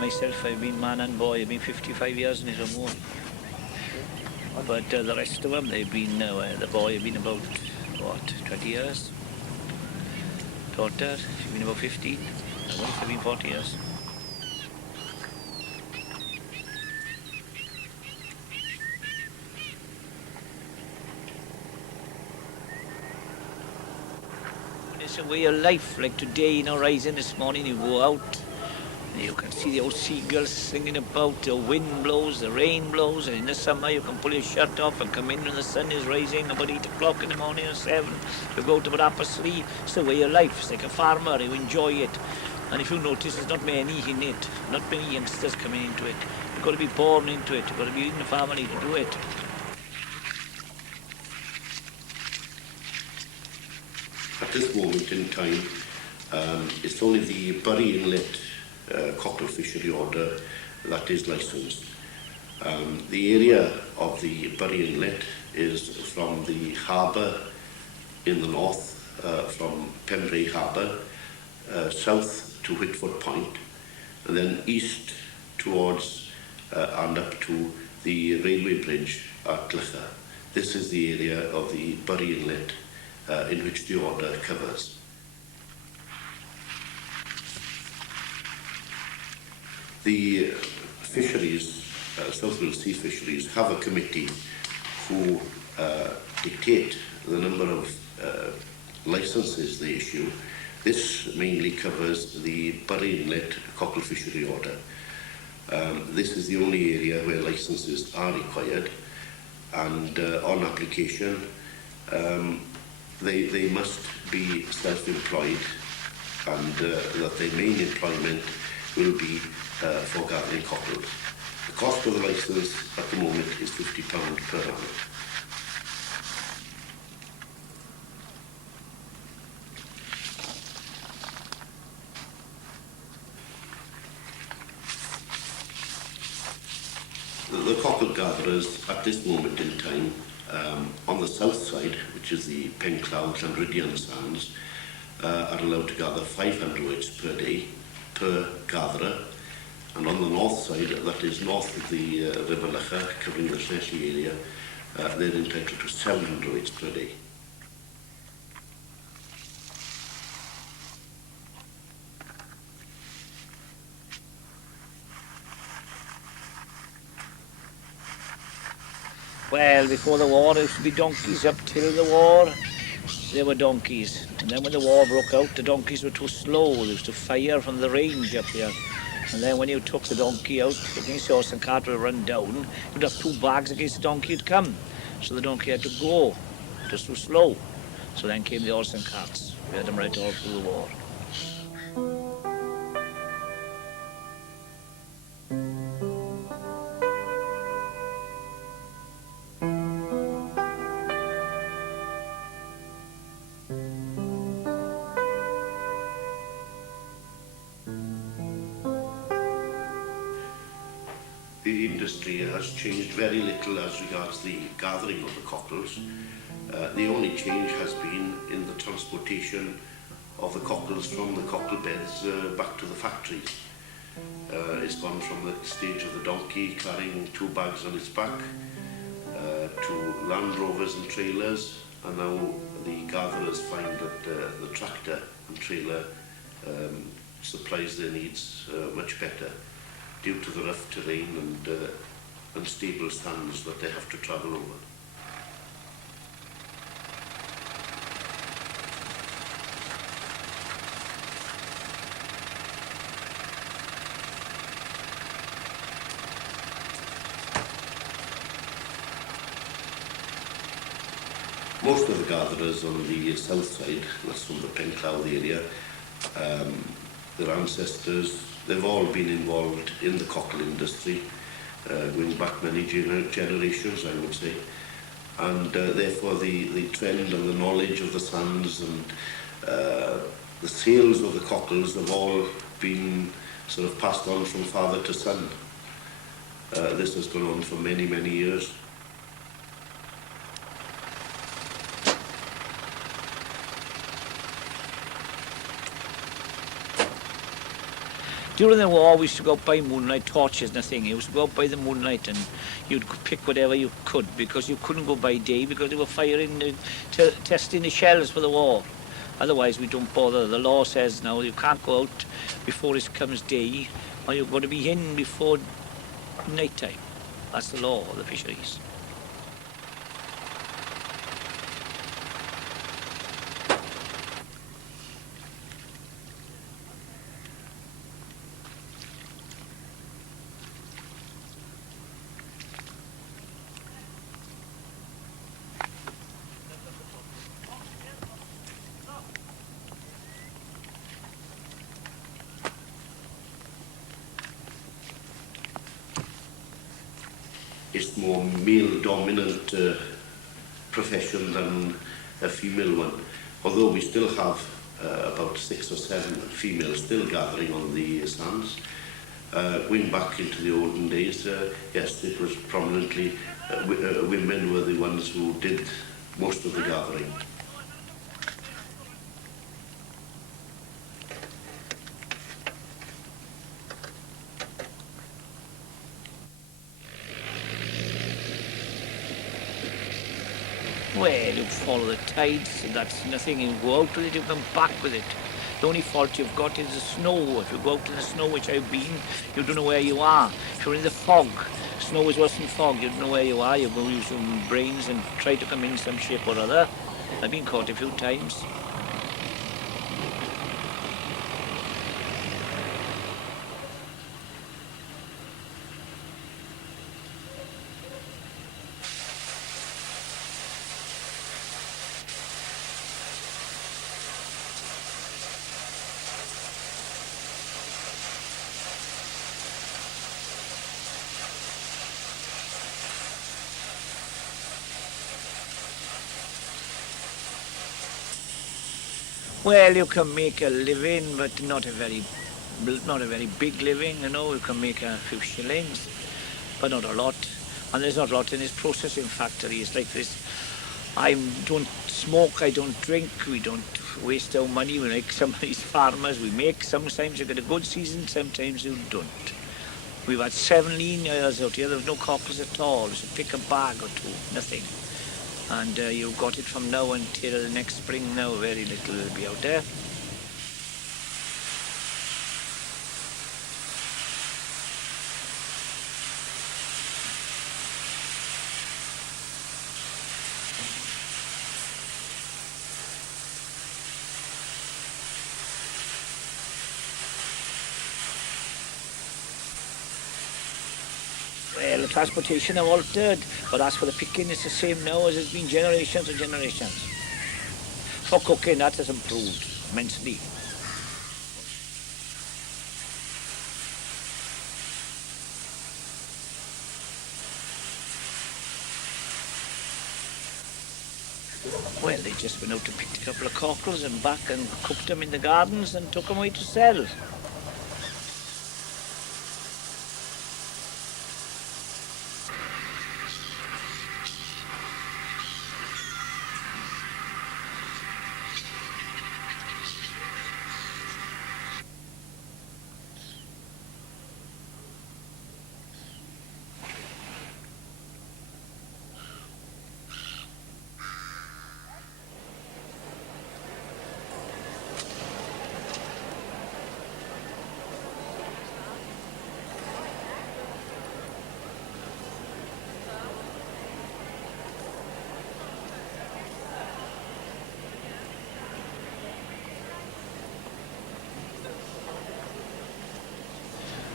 Myself, I've been man and boy, I've been 55 years in it or more. But the rest of them, they've been, the boy, I've been about, what, 20 years? Daughter, she's been about 15. My wife, I've been 40 years. It's a way of life, like today, you know, rising this morning, you go out, you can see the old seagulls singing about, the wind blows, the rain blows, and in the summer you can pull your shirt off and come in when the sun is rising about 8 o'clock in the morning or 7. You go to about 3:30. It's the way of life. It's like a farmer, you enjoy it. And if you notice, there's not many in it, not many youngsters coming into it. You've got to be born into it, you've got to be in the family to do it. At this moment in time, it's only the Bury Inlet cockle fishery order that is licensed. The area of the Bury Inlet is from the harbour in the north, from Penclawdd Harbour, south to Whitford Point, and then east towards and up to the railway bridge at Gower. This is the area of the Bury Inlet in which the order covers. The fisheries, South Wales Sea Fisheries, have a committee who dictate the number of licences they issue. This mainly covers the Bury Inlet cockle fishery order. This is the only area where licences are required, and on application they must be self-employed, and that their main employment will be for gathering cockles. The cost of the licence at the moment is £50 per annum. The cockle gatherers at this moment in time, on the south side, which is the Penclawdd and Rhydian sands, are allowed to gather 500 weights per day per gatherer, and on the north side, that is north of the River Locher, covering the Shelly area, they're entitled to 700 weights per day. Well, before the war, there used to be donkeys up till the war. There were donkeys. And then when the war broke out, the donkeys were too slow. They used to fire from the range up here. And then when you took the donkey out against the horse and cart would run down, you'd have 2 bags against the donkey, it'd come. So the donkey had to go. It was too slow. So then came the horse and carts. We had them right all through the war. The industry has changed very little as regards the gathering of the cockles. The only change has been in the transportation of the cockles from the cockle beds back to the factories. It's gone from the stage of the donkey carrying 2 bags on its back to Land Rovers and trailers, and now the gatherers find that the tractor and trailer supplies their needs much better, due to the rough terrain and unstable stands that they have to travel over. Most of the gatherers on the south side, that's from the Penclawdd area, their ancestors, they've all been involved in the cockle industry, going back many generations, I would say. And therefore the trend and the knowledge of the sands and the sales of the cockles have all been sort of passed on from father to son. This has gone on for many, many years. During the war, we used to go out by moonlight, torches and a thing. You used to go out by the moonlight and you'd pick whatever you could, because you couldn't go by day because they were firing, testing the shells for the war. Otherwise, we don't bother. The law says now you can't go out before it comes day, or you're going to be in before night time. That's the law of the fisheries. It's more male-dominant profession than a female one. Although we still have about 6 or 7 females still gathering on the sands. Going back into the olden days, yes, it was prominently women were the ones who did most of the gathering. Well, you follow the tides, and that's nothing. You go out with it, you come back with it. The only fault you've got is the snow. If you go out in the snow, which I've been, you don't know where you are. If you're in the fog, snow is worse than fog. You don't know where you are. You go use your brains and try to come in some shape or other. I've been caught a few times. Well, you can make a living, but not a very big living, you know. You can make a few shillings, but not a lot. And there's not a lot in this processing factories like this. I don't smoke, I don't drink, we don't waste our money. We like some of these farmers, we make. Sometimes you get a good season, sometimes you don't. We've had 7 lean years out here, there was no cockles at all. So pick a bag or 2, nothing. And you've got it from now until next spring now, very little will be out there. the transportation have altered, but as for the picking, it's the same now as it's been generations and generations. For cooking, that has improved immensely. Well, they just went out and picked a couple of cockles and back and cooked them in the gardens and took them away to sell.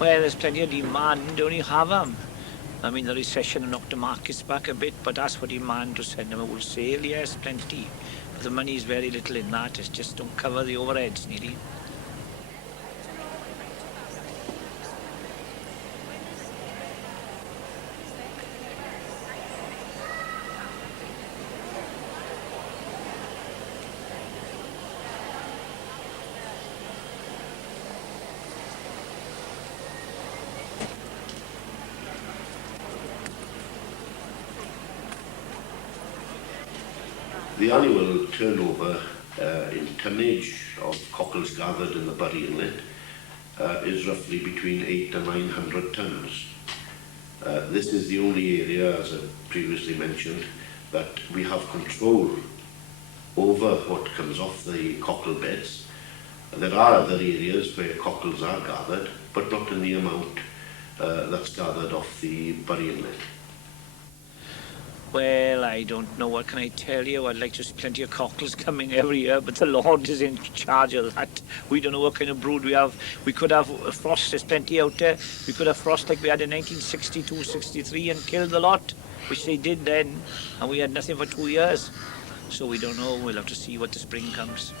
Well, there's plenty of demand, don't you have them? I mean, the recession knocked the markets back a bit, but as for demand to send them wholesale, yes, plenty. But the money is very little in that, it just don't cover the overheads, nearly. The annual turnover in tonnage of cockles gathered in the Bury Inlet is roughly between 800 and 900 tonnes. This is the only area, as I previously mentioned, that we have control over what comes off the cockle beds. There are other areas where cockles are gathered, but not in the amount that's gathered off the Bury Inlet. Well, I don't know, what can I tell you? I'd like to see plenty of cockles coming every year, but the Lord is in charge of that. We don't know what kind of brood we have. We could have frost, there's plenty out there. We could have frost like we had in 1962, 63 and killed the lot, which they did then, and we had nothing for 2 years. So we don't know, we'll have to see what the spring comes.